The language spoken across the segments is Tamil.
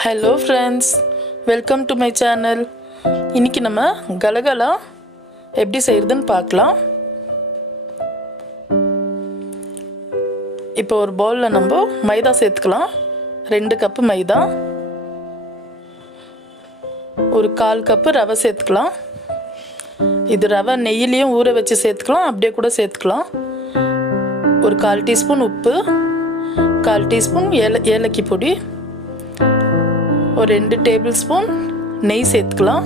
Hello friends, welcome to my channel. இன்னைக்கு நம்ம கலகலா எப்படி செய்யறதுன்னு பார்க்கலாம். இப்போ ஒரு பவுல்ல நம்ம மைதா சேர்த்துக்கலாம். 2 கப் மைதா. ஒரு 1/4 கப் ரவை சேர்த்துக்கலாம். இது ரவை நெய்யிலையும் ஊற வச்சு சேர்த்துக்கலாம், அப்படியே கூட சேர்த்துக்கலாம். ஒரு 1/4 டீஸ்பூன் உப்பு, 1/4 டீஸ்பூன் ஏலக்கி பொடி, ஒரு 2 டேபிள் ஸ்பூன் நெய் சேர்த்துக்கலாம்.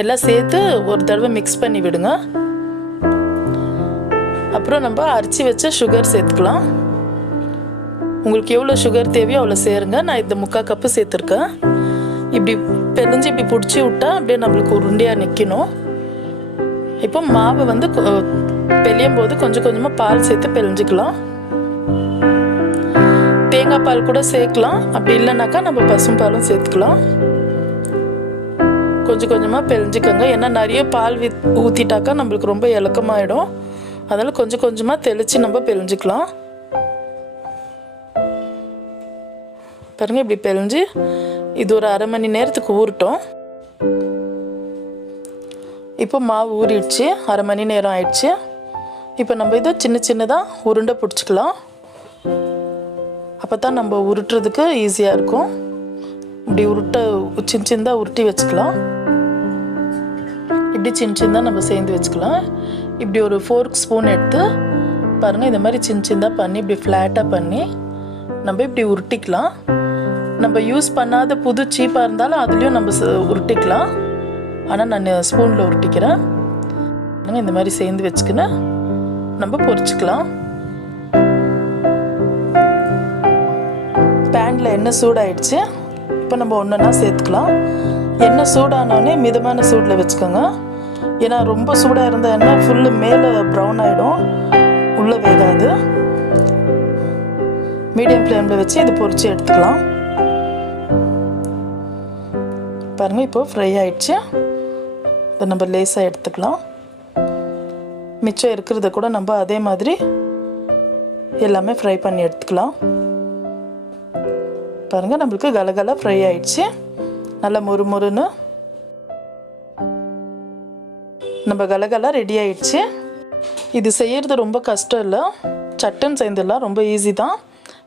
எல்லாம் சேர்த்து ஒரு தடவை மிக்ஸ் பண்ணி விடுங்க. அப்புறம் நம்ம அரைச்சி வச்ச சுகர் சேர்த்துக்கலாம். உங்களுக்கு எவ்வளோ சுகர் தேவையோ அவ்வளோ சேருங்க. நான் இந்த 3/4 கப்பு சேர்த்துருக்கேன். இப்படி பெரிஞ்சு இப்படி பிடிச்சி விட்டா அப்படியே நம்மளுக்கு உருண்டையாக நிற்கணும். இப்போ மாவை வந்து பெலியும் போது கொஞ்சம் கொஞ்சமாக பால் சேர்த்து பெரிஞ்சிக்கலாம். தேங்காய் பால் கூட சேர்க்கலாம், அப்படி இல்லைனாக்கா நம்ம பசும்பாலும் சேர்த்துக்கலாம். கொஞ்சம் கொஞ்சமாக பெரிஞ்சிக்கோங்க. ஏன்னா நிறைய பால் ஊற்றிட்டாக்கா நம்மளுக்கு ரொம்ப இலக்கமாகிடும். அதனால் கொஞ்சம் கொஞ்சமாக தெளித்து நம்ம பெரிஞ்சிக்கலாம். பாருங்கள், இப்படி பெரிஞ்சு இது ஒரு 1/2 மணி நேரத்துக்கு ஊறட்டும். இப்போ மாவு ஊறிடுச்சு, 1/2 மணி நேரம் ஆயிடுச்சு. இப்போ நம்ம இதை சின்ன சின்னதாக உருண்டை பிடிச்சிக்கலாம். அப்போ தான் நம்ம உருட்டுறதுக்கு ஈஸியாக இருக்கும். இப்படி சின்ன சின்னதாக உருட்டி வச்சுக்கலாம். இப்படி சின்ன சின்னதாக நம்ம சேர்ந்து வச்சுக்கலாம். இப்படி ஒரு ஃபோர்க் ஸ்பூன் எடுத்து பாருங்கள், இந்த மாதிரி சின்ன சின்னதாக பண்ணி இப்படி ஃப்ளாட்டாக பண்ணி நம்ம இப்படி உருட்டிக்கலாம். நம்ம யூஸ் பண்ணாத புது சீப்பாக இருந்தாலும் அதுலேயும் நம்ம உருட்டிக்கலாம். ஆனால் நான் ஸ்பூனில் உருட்டிக்கிறேன். இந்த மாதிரி சேர்ந்து வச்சுக்கின்னு நம்ம பொரிச்சுக்கலாம். பேனில் எண்ணெய் சூடாயிடுச்சு. இப்போ நம்ம ஒன்றா சேர்த்துக்கலாம். எண்ணெய் சூடானோடனே மிதமான சூடில் வச்சுக்கோங்க. ஏன்னா ரொம்ப சூடாக இருந்த எண்ணெய் ஃபுல்லு மேலே ப்ரௌன் ஆகிடும், உள்ளே வேகாது. மீடியம் ஃப்ளேமில் வச்சு இது பொரித்து எடுத்துக்கலாம். பாருங்கள், இப்போது ஃப்ரை ஆகிடுச்சு. இதை நம்ம லேஸாக எடுத்துக்கலாம். மிச்சம் இருக்கிறத கூட நம்ம அதே மாதிரி எல்லாமே ஃப்ரை பண்ணி எடுத்துக்கலாம். பாருங்கள், நம்மளுக்கு கலகலா ஃப்ரை ஆயிடுச்சு. நல்லா மொறுமொறுன்னு நம்ம கலகலா ரெடி ஆயிடுச்சு. இது செய்கிறது ரொம்ப கஷ்டம் இல்லை, சட்டன் செய்தெல்லாம் ரொம்ப ஈஸி தான்.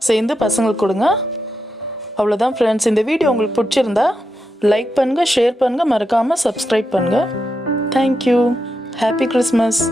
சேர்ந்து பசங்களுக்கு கொடுங்க. அவ்வளோதான் ஃப்ரெண்ட்ஸ். இந்த வீடியோ உங்களுக்கு பிடிச்சிருந்தா லைக் பண்ணுங்கள், ஷேர் பண்ணுங்கள், மறக்காமல் சப்ஸ்கிரைப் பண்ணுங்கள். தேங்க்யூ. Happy Christmas.